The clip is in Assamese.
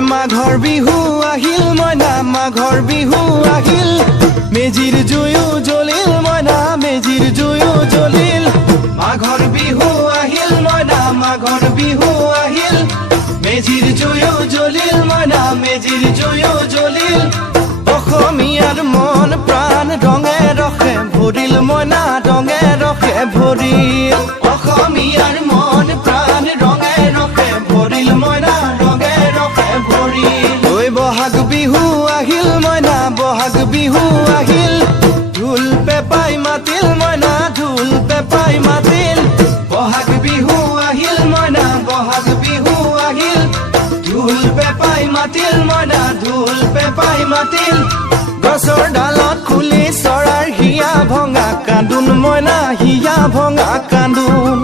মাঘৰ বিহু আহিল মইনা মাঘৰ বিহু আহিল মেজিৰ জুয়ো জ্বলিল মইনা মেজিৰ জুয়ো জ্বলিল মাঘৰ বিহু আহিল মইনা মাঘৰ বিহু আহিল মেজিৰ জুয়ো জ্বলিল মইনা মেজিৰ জুয়ো জ্বলিল অসমীয়াৰ মন প্ৰাণ ৰঙে ৰসে ভৰিল মইনা ৰঙে ৰসে ভৰিল অসমীয়াৰ মন প্ৰাণ ৰঙে ৰসে ভৰিল মইনা ৰঙে ৰসে ভৰিল ঐ বহাগ বিহু আহিল মইনা বহাগ বিহু আহিল ঢোল পেপাই মাতিল মইনা ঢোল পেপাই মাতিল বহাগ বিহু আহিল মইনা বহাগ বিহু আহিল ঢোল পেপাই মাতিল মইনা ঢোল পেপাই মাতিল গছৰ ডালত খুলি চৰাৰ হিয়া ভঙা কান্দোন মইনা হিয়া ভঙা কান্দোন